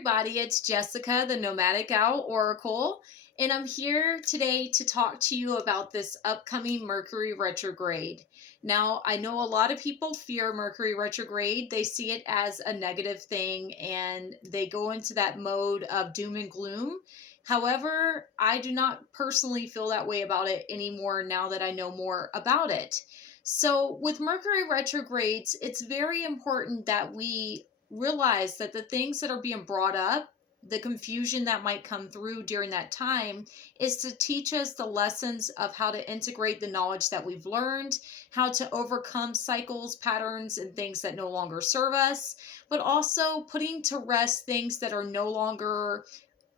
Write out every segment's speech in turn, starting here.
everybody, it's Jessica, the Nomadic Owl Oracle, and I'm here today to talk to you about this upcoming Mercury Retrograde. Now, I know a lot of people fear Mercury Retrograde. They see it as a negative thing and they go into that mode of doom and gloom. However, I do not personally feel that way about it anymore now that I know more about it. So, with Mercury retrogrades, it's very important that we realize that the things that are being brought up, the confusion that might come through during that time, is to teach us the lessons of how to integrate the knowledge that we've learned, how to overcome cycles, patterns, and things that no longer serve us, but also putting to rest things that are no longer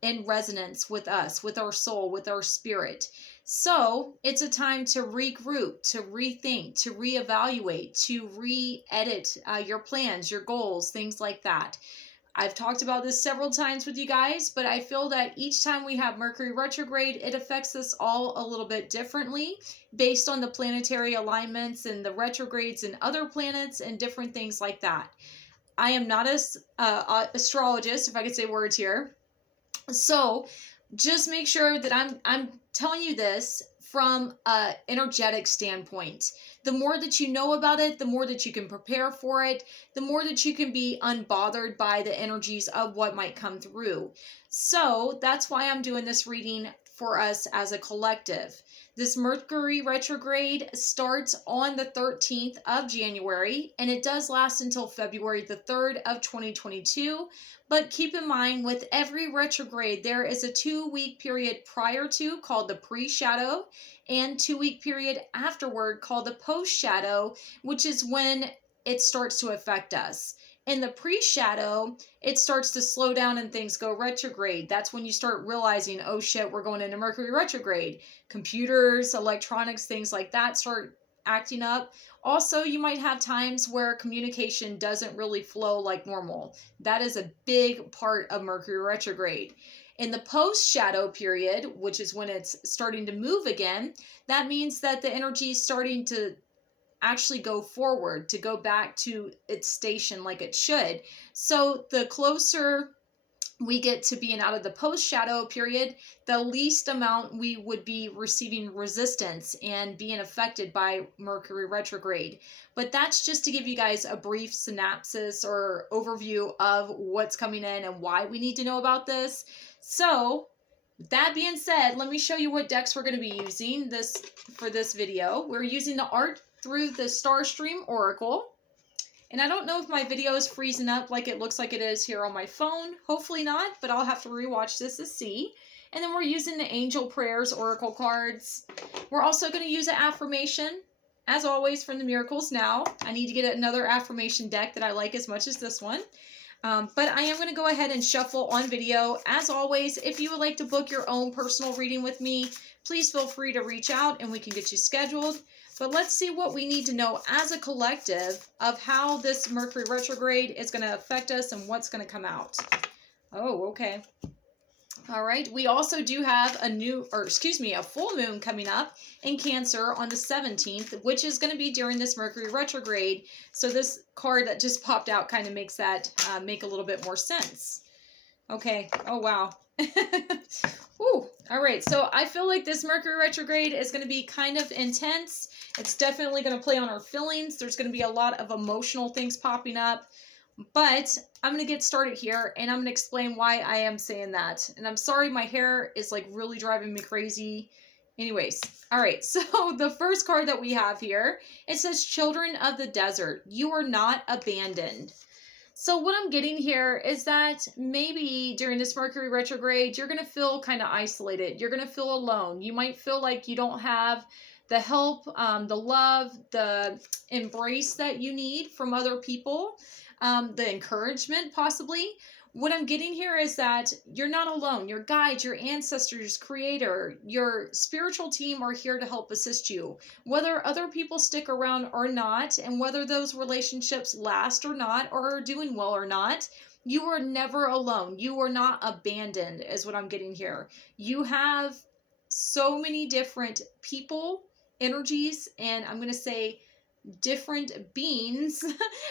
in resonance with us, with our soul, with our spirit. So it's a time to regroup, to rethink, to reevaluate, to re-edit your plans, your goals, things like that. I've talked about this several times with you guys, but I feel that each time we have Mercury retrograde, it affects us all a little bit differently based on the planetary alignments and the retrogrades and other planets and different things like that. I am not an astrologist, if I could say words here. So just make sure that I'm telling you this from an energetic standpoint. The more that you know about it, the more that you can prepare for it, the more that you can be unbothered by the energies of what might come through. So that's why I'm doing this reading for us as a collective. This Mercury retrograde starts on the 13th of January, and it does last until February the 3rd of 2022. But keep in mind, with every retrograde, there is a 2-week period prior to called the pre-shadow and 2-week period afterward called the post-shadow, which is when it starts to affect us. In the pre-shadow, it starts to slow down and things go retrograde. That's when you start realizing, oh shit, we're going into Mercury retrograde. Computers, electronics, things like that start acting up. Also, you might have times where communication doesn't really flow like normal. That is a big part of Mercury retrograde. In the post-shadow period, which is when it's starting to move again, that means that the energy is starting to actually go forward, to go back to its station like it should. So the closer we get to being out of the post-shadow period, the least amount we would be receiving resistance and being affected by Mercury retrograde. But that's just to give you guys a brief synopsis or overview of what's coming in and why we need to know about this. So with that being said, let me show you what decks we're going to be using for this video. We're using the Art Through the Starstream Oracle. And I don't know if my video is freezing up like it looks like it is here on my phone. Hopefully not, but I'll have to rewatch this to see. And then we're using the Angel Prayers Oracle cards. We're also going to use an affirmation, as always, from the Miracles Now. I need to get another affirmation deck that I like as much as this one. But I am going to go ahead and shuffle on video. As always, if you would like to book your own personal reading with me, please feel free to reach out and we can get you scheduled. But let's see what we need to know as a collective of how this Mercury retrograde is going to affect us and what's going to come out. Oh, okay. All right. We also do have a full moon coming up in Cancer on the 17th, which is going to be during this Mercury retrograde. So this card that just popped out kind of makes that make a little bit more sense. Okay. Oh, wow. Whew. All right. So I feel like this Mercury retrograde is going to be kind of intense. It's definitely going to play on our feelings. There's going to be a lot of emotional things popping up. But I'm going to get started here and I'm going to explain why I am saying that. And I'm sorry, my hair is like really driving me crazy. Anyways, all right. So the first card that we have here, it says Children of the Desert. You are not abandoned. So what I'm getting here is that maybe during this Mercury retrograde, you're going to feel kind of isolated. You're going to feel alone. You might feel like you don't have the help, the love, the embrace that you need from other people, the encouragement possibly. What I'm getting here is that you're not alone. Your guides, your ancestors, creator, your spiritual team are here to help assist you. Whether other people stick around or not, and whether those relationships last or not, or are doing well or not, you are never alone. You are not abandoned is what I'm getting here. You have so many different people, energies, and I'm going to say different beings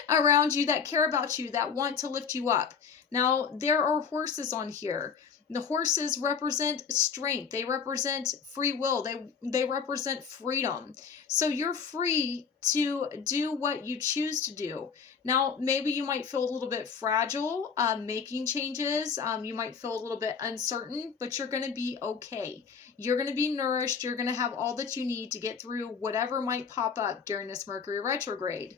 around you that care about you, that want to lift you up. Now, there are horses on here. The horses represent strength. They represent free will. They represent freedom. So you're free to do what you choose to do. Now, maybe you might feel a little bit fragile making changes. You might feel a little bit uncertain, but you're going to be okay. You're going to be nourished. You're going to have all that you need to get through whatever might pop up during this Mercury retrograde.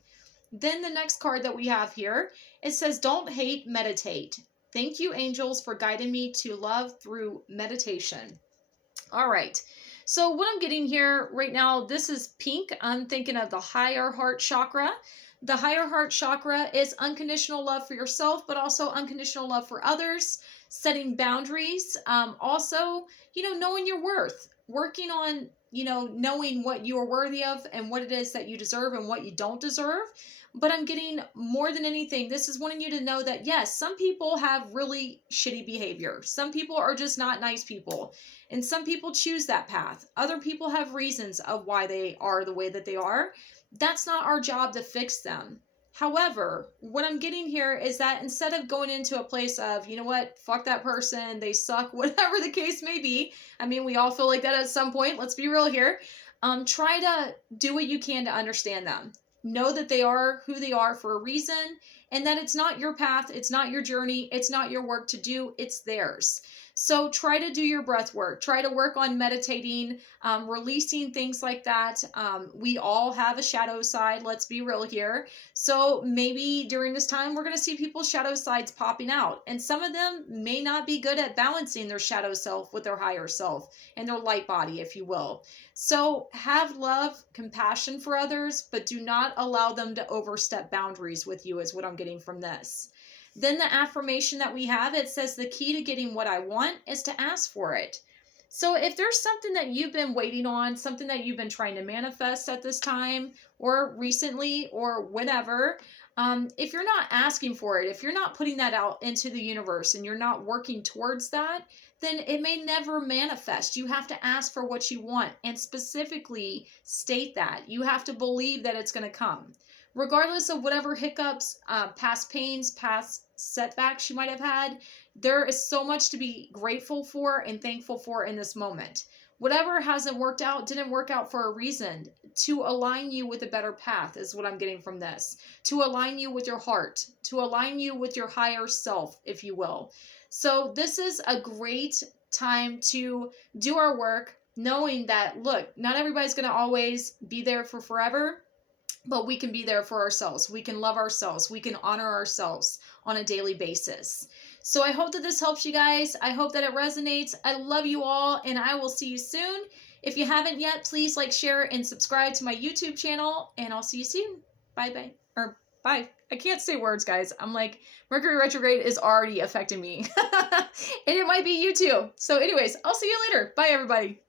Then the next card that we have here, it says, don't hate, meditate. Thank you, angels, for guiding me to love through meditation. All right. So what I'm getting here right now, this is pink. I'm thinking of the higher heart chakra. The higher heart chakra is unconditional love for yourself, but also unconditional love for others, setting boundaries. Also, knowing your worth, working on, knowing what you are worthy of and what it is that you deserve and what you don't deserve. But I'm getting, more than anything, this is wanting you to know that, yes, some people have really shitty behavior. Some people are just not nice people. And some people choose that path. Other people have reasons of why they are the way that they are. That's not our job to fix them. However, what I'm getting here is that instead of going into a place of, you know what, fuck that person, they suck, whatever the case may be. I mean, we all feel like that at some point. Let's be real here. Try to do what you can to understand them. Know that they are who they are for a reason, and that it's not your path, it's not your journey, it's not your work to do, it's theirs. So try to do your breath work. Try to work on meditating, releasing things like that. We all have a shadow side, let's be real here. So maybe during this time, we're going to see people's shadow sides popping out. And some of them may not be good at balancing their shadow self with their higher self and their light body, if you will. So have love, compassion for others, but do not allow them to overstep boundaries with you, is what I'm getting from this. Then the affirmation that we have, it says the key to getting what I want is to ask for it. So if there's something that you've been waiting on, something that you've been trying to manifest at this time or recently or whenever, if you're not asking for it, if you're not putting that out into the universe and you're not working towards that, then it may never manifest. You have to ask for what you want and specifically state that. You have to believe that it's going to come. Regardless of whatever hiccups, past pains, past setbacks you might have had, there is so much to be grateful for and thankful for in this moment. Whatever hasn't worked out didn't work out for a reason. To align you with a better path is what I'm getting from this. To align you with your heart. To align you with your higher self, if you will. So this is a great time to do our work, knowing that, look, not everybody's going to always be there for forever. But we can be there for ourselves. We can love ourselves. We can honor ourselves on a daily basis. So I hope that this helps you guys. I hope that it resonates. I love you all, and I will see you soon. If you haven't yet, please like, share, and subscribe to my YouTube channel, and I'll see you soon. Bye-bye. Or bye. I can't say words, guys. I'm like, Mercury retrograde is already affecting me. And it might be you too. So anyways, I'll see you later. Bye, everybody.